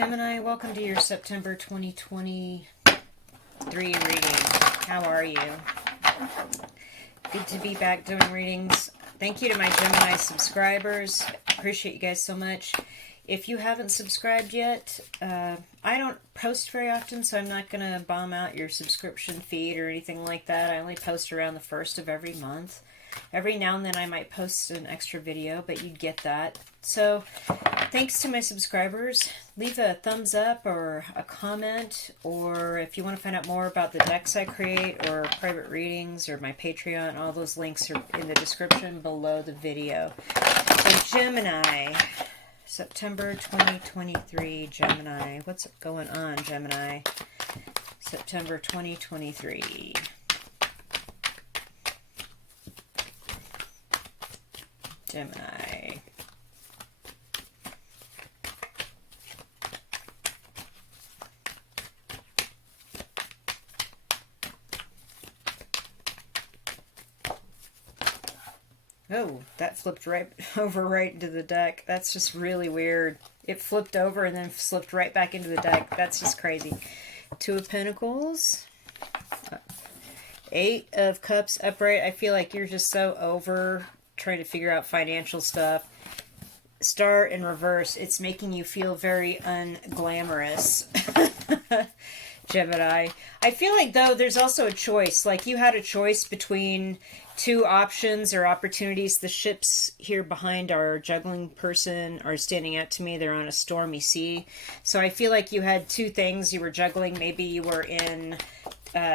Gemini, welcome to your September 2023 reading. How are you? Good to be back doing readings. Thank you to my Gemini subscribers. Appreciate you guys so much. If you haven't subscribed yet, I don't post very often, so I'm not going to bomb out your subscription feed or anything like that. I only post around the first of every month. Every now and then I might post an extra video, but you'd get that. So thanks to my subscribers. Leave a thumbs up or a comment, or if you want to find out more about the decks I create or private readings or my Patreon, all those links are in the description below the video. So Gemini, September 2023, Gemini. What's going on, Gemini? September 2023. Gemini. Oh, that flipped right over right into the deck. That's just really weird. It flipped over and then slipped right back into the deck. That's just crazy. Two of Pentacles. Eight of Cups upright. I feel like you're just so over trying to figure out financial stuff. Star in reverse. It's making you feel very unglamorous. Gemini. I feel like, though, there's also a choice. Like, you had a choice between two options or opportunities. The ships here behind our juggling person are standing out to me. They're on a stormy sea. So I feel like you had two things you were juggling. Maybe you were in...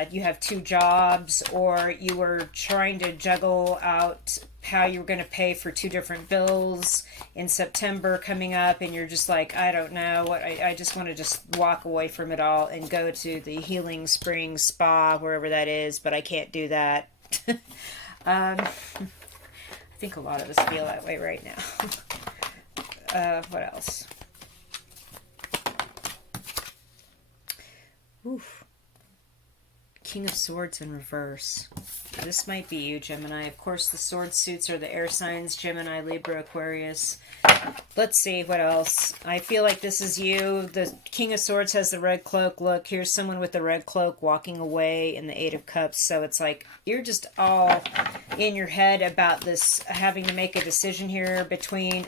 you have two jobs, or you were trying to juggle out how you were going to pay for two different bills in September coming up, and you're just like, I don't know what, I just want to just walk away from it all and go to the Healing Springs Spa, wherever that is, but I can't do that. I think a lot of us feel that way right now. What else? Oof. King of Swords in reverse. This might be you, Gemini. Of course, the sword suits are the air signs, Gemini, Libra, Aquarius. Let's see, what else? I feel like this is you. The King of Swords has the red cloak. Look, here's someone with the red cloak walking away in the Eight of Cups. So it's like you're just all in your head about this, having to make a decision here between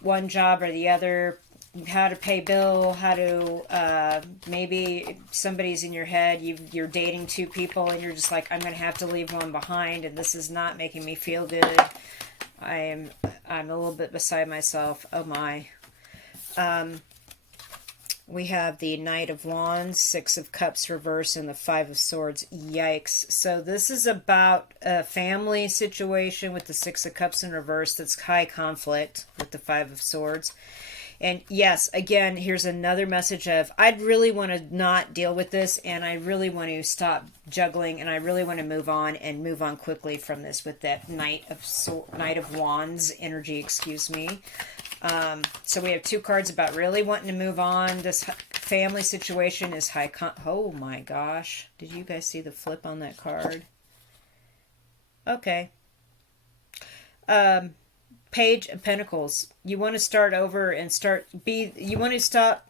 one job or the other. How to pay bill, how to, maybe somebody's in your head, you're dating two people and you're just like, I'm going to have to leave one behind and this is not making me feel good. I'm a little bit beside myself. Oh my. We have the Knight of Wands, Six of Cups reverse, and the Five of Swords. Yikes. So this is about a family situation with the Six of Cups in reverse that's high conflict with the Five of Swords. And yes, again, here's another message of, I'd really want to not deal with this, and I really want to stop juggling, and I really want to move on and move on quickly from this with that Knight of Wands energy, excuse me. So we have two cards about really wanting to move on. This family situation is oh my gosh. Did you guys see the flip on that card? Okay. Page of Pentacles. You want to start over and you want to stop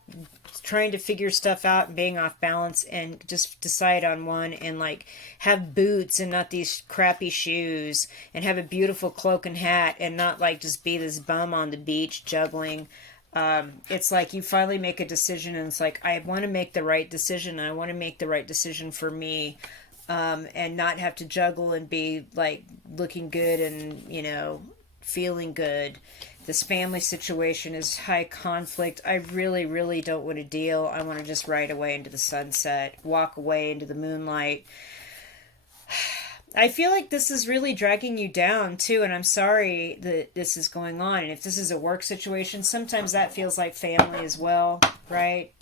trying to figure stuff out and being off balance and just decide on one, and like have boots and not these crappy shoes, and have a beautiful cloak and hat and not like just be this bum on the beach juggling. It's like you finally make a decision and it's like, I want to make the right decision. I want to make the right decision for me. And not have to juggle and be like looking good and, you know, feeling good. This family situation is high conflict. I really, really don't want to deal. I want to just ride away into the sunset, walk away into the moonlight. I feel like this is really dragging you down too, and I'm sorry that this is going on. And if this is a work situation, sometimes that feels like family as well, right?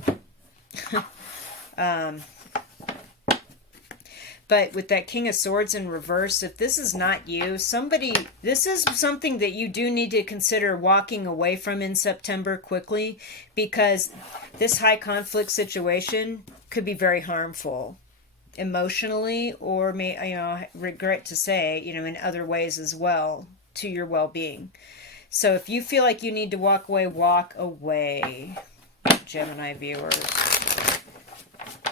But with that King of Swords in reverse, if this is not you, this is something that you do need to consider walking away from in September quickly, because this high conflict situation could be very harmful emotionally, or regret to say, in other ways as well, to your well-being. So if you feel like you need to walk away, walk away. Gemini viewers.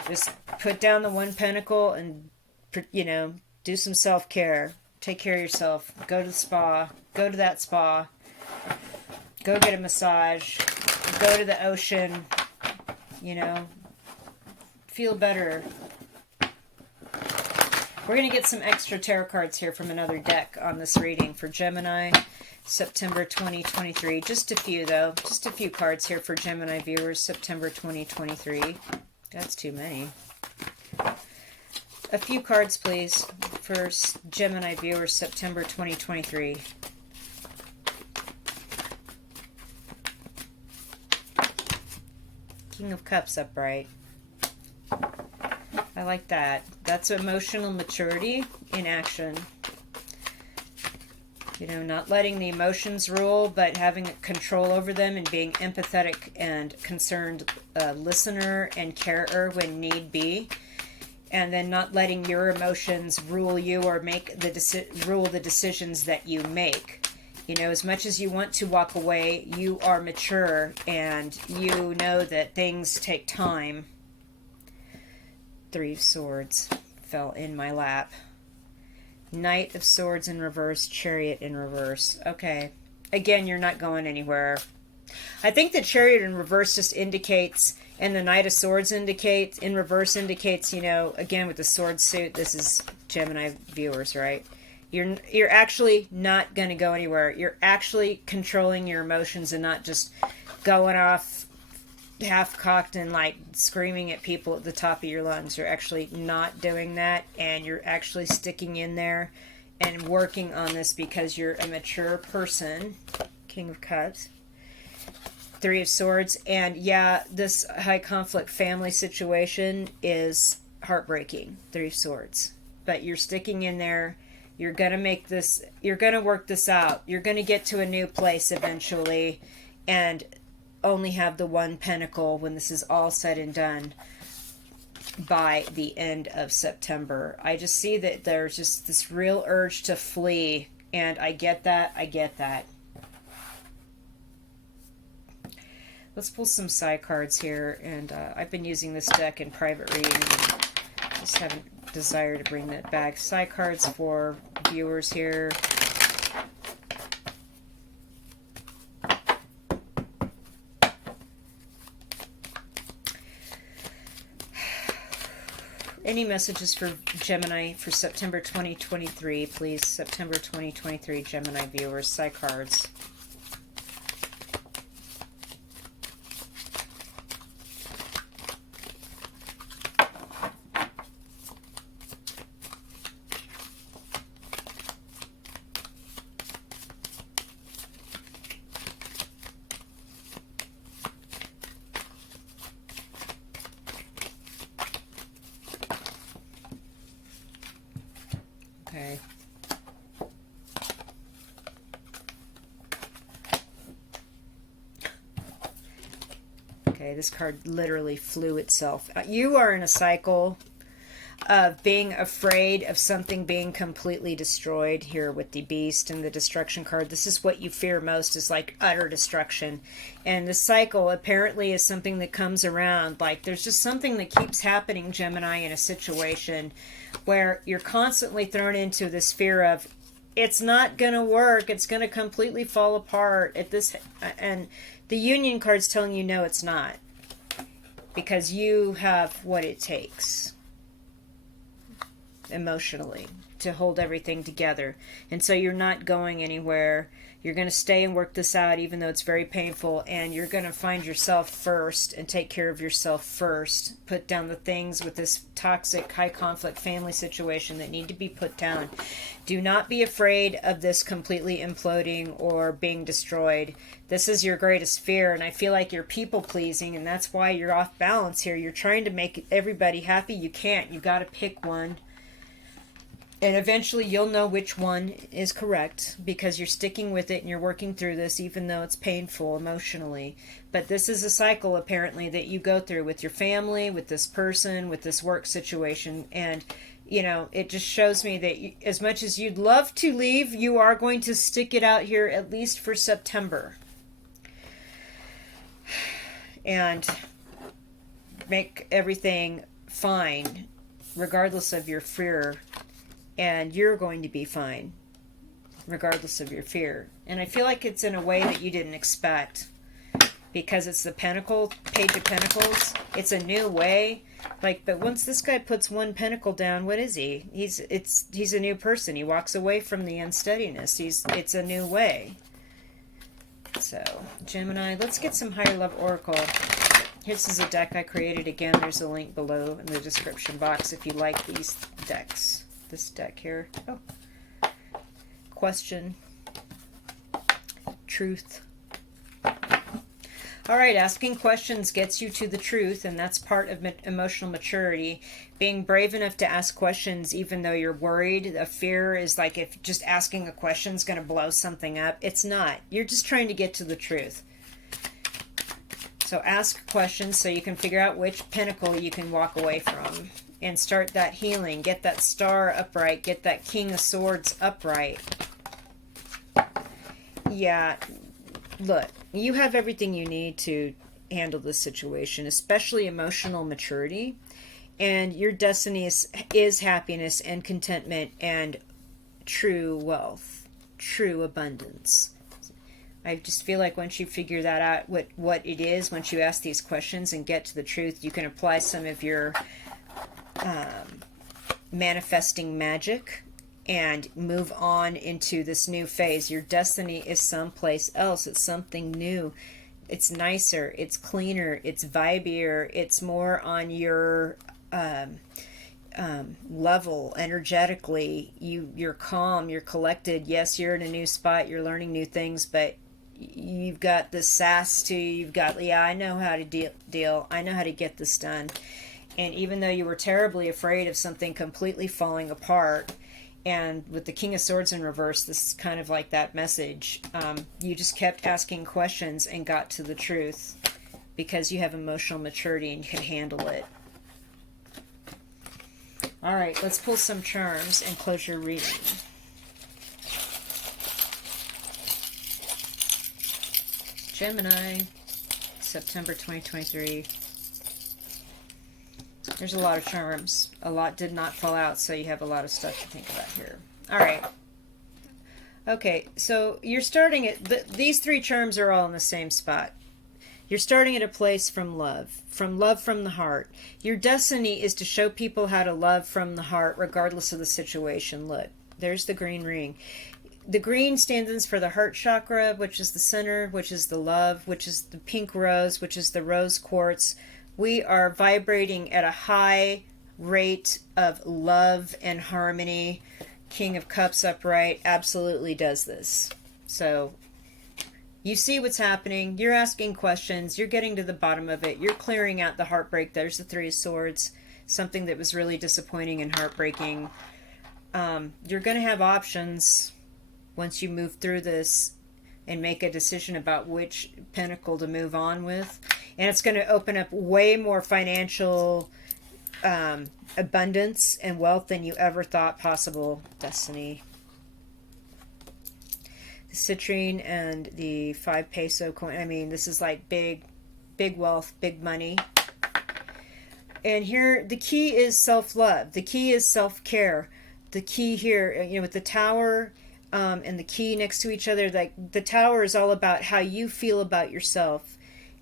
Just put down the one pentacle and, you know, do some self-care. Take care of yourself. Go to the spa. Go to that spa. Go get a massage. Go to the ocean. You know, feel better. We're going to get some extra tarot cards here from another deck on this reading for Gemini, September 2023. Just a few, though. Just a few cards here for Gemini viewers, September 2023. That's too many. A few cards, please, for Gemini viewers, September 2023. King of Cups upright. I like that. That's emotional maturity in action. You know, not letting the emotions rule, but having control over them and being empathetic and concerned listener and carer when need be. And then not letting your emotions rule you or make rule the decisions that you make. You know, as much as you want to walk away, you are mature and you know that things take time. Three of Swords fell in my lap. Knight of Swords in reverse, Chariot in reverse. Okay. Again, you're not going anywhere. I think the Chariot in reverse just indicates, and the Knight of Swords indicates, in reverse indicates, you know, again with the sword suit, this is Gemini viewers, right? You're actually not going to go anywhere. You're actually controlling your emotions and not just going off half-cocked and like screaming at people at the top of your lungs. You're actually not doing that, and you're actually sticking in there and working on this because you're a mature person. King of Cups. Three of Swords. And yeah, this high conflict family situation is heartbreaking. Three of Swords. But you're sticking in there. You're going to make this, you're going to work this out. You're going to get to a new place eventually and only have the one pentacle when this is all said and done by the end of September. I just see that there's just this real urge to flee, and I get that. I get that. Let's pull some side cards here, and I've been using this deck in private reading. Just haven't desire to bring that back. Side cards for viewers here. Any messages for Gemini for September 2023, please? September 2023 Gemini viewers. Side cards. Okay. Okay, this card literally flew itself. You are in a cycle of being afraid of something being completely destroyed here with the Beast and the Destruction card. This is what you fear most, is like utter destruction. And the cycle apparently is something that comes around. Like there's just something that keeps happening, Gemini, in a situation where you're constantly thrown into this fear of it's not going to work, it's going to completely fall apart at this, and the Union card's telling you no, it's not, because you have what it takes emotionally to hold everything together, and so you're not going anywhere. You're going to stay and work this out even though it's very painful, and you're going to find yourself first and take care of yourself first. Put down the things with this toxic, high conflict family situation that need to be put down. Do not be afraid of this completely imploding or being destroyed. This is your greatest fear, and I feel like you're people pleasing, and that's why you're off balance here. You're trying to make everybody happy. You can't. You got to pick one. And eventually you'll know which one is correct because you're sticking with it and you're working through this even though it's painful emotionally. But this is a cycle apparently that you go through with your family, with this person, with this work situation. And, you know, it just shows me that as much as you'd love to leave, you are going to stick it out here at least for September. and make everything fine regardless of your fear, and you're going to be fine regardless of your fear. And I feel like it's in a way that you didn't expect, because it's the pentacle, page of pentacles. It's a new way. Like, but once this guy puts one pentacle down, what is he? He's a new person. He walks away from the unsteadiness. It's a new way. So, Gemini, let's get some higher love oracle. This is a deck I created. Again, there's a link below in the description box if you like these decks. This deck here. Oh. Question. Truth. All right, asking questions gets you to the truth, and that's part of emotional maturity. Being brave enough to ask questions even though you're worried. A fear is like if just asking a question is going to blow something up. It's not. You're just trying to get to the truth. So ask questions so you can figure out which pinnacle you can walk away from and start that healing. Get that star upright. Get that King of Swords upright. Yeah, look, you have everything you need to handle this situation, especially emotional maturity. And your destiny is happiness and contentment and true wealth, true abundance. I just feel like once you figure that out, what it is, once you ask these questions and get to the truth, you can apply some of your manifesting magic and move on into this new phase. Your destiny is someplace else. It's something new. It's nicer. It's cleaner. It's vibier. It's more on your level energetically. You're calm. You're collected. Yes, you're in a new spot. You're learning new things, but you've got the sass to you. You've got, yeah, I know how to deal. I know how to get this done. And even though you were terribly afraid of something completely falling apart, and with the King of Swords in reverse, this is kind of like that message. You just kept asking questions and got to the truth because you have emotional maturity and you can handle it. All right, let's pull some charms and close your reading. Gemini, September 2023. There's a lot of charms. A lot did not fall out, so you have a lot of stuff to think about here. All right. Okay, so you're starting at... these three charms are all in the same spot. You're starting at a place from love from the heart. Your destiny is to show people how to love from the heart, regardless of the situation. Look, there's the green ring. The green stands for the heart chakra, which is the center, which is the love, which is the pink rose, which is the rose quartz. We are vibrating at a high rate of love and harmony. King of Cups upright absolutely does this. So you see what's happening. You're asking questions. You're getting to the bottom of it. You're clearing out the heartbreak. There's the Three of Swords. Something that was really disappointing and heartbreaking. You're going to have options once you move through this and make a decision about which pinnacle to move on with. And it's going to open up way more financial abundance and wealth than you ever thought possible. Destiny. The citrine and the 5 peso coin. I mean, this is like big wealth, big money. And here, the key is self-love. The key is self-care. The key here, you know, with the tower and the key next to each other, like the tower is all about how you feel about yourself.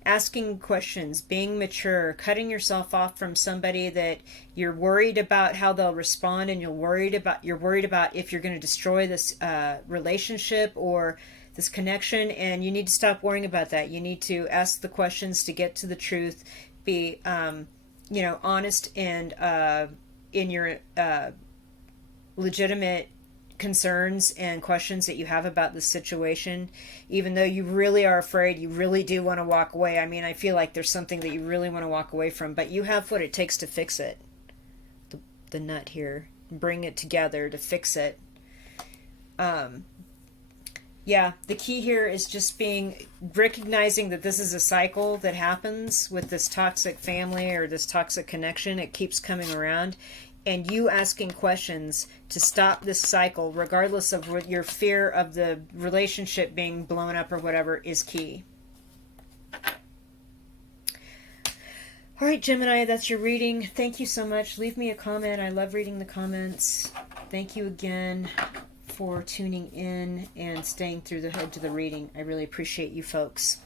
Asking questions, being mature, cutting yourself off from somebody that you're worried about how they'll respond, and you're worried about if you're going to destroy this relationship or this connection, and you need to stop worrying about that. You need to ask the questions to get to the truth. Be honest and in your legitimate concerns and questions that you have about the situation, even though you really are afraid, you really do want to walk away. I mean, I feel like there's something that you really want to walk away from, but you have what it takes to fix it. The nut here, bring it together to fix it. Yeah, the key here is just recognizing that this is a cycle that happens with this toxic family or this toxic connection. It keeps coming around. And you asking questions to stop this cycle, regardless of what your fear of the relationship being blown up or whatever, is key. All right, Gemini, that's your reading. Thank you so much. Leave me a comment. I love reading the comments. Thank you again for tuning in and staying through the head to the reading. I really appreciate you folks.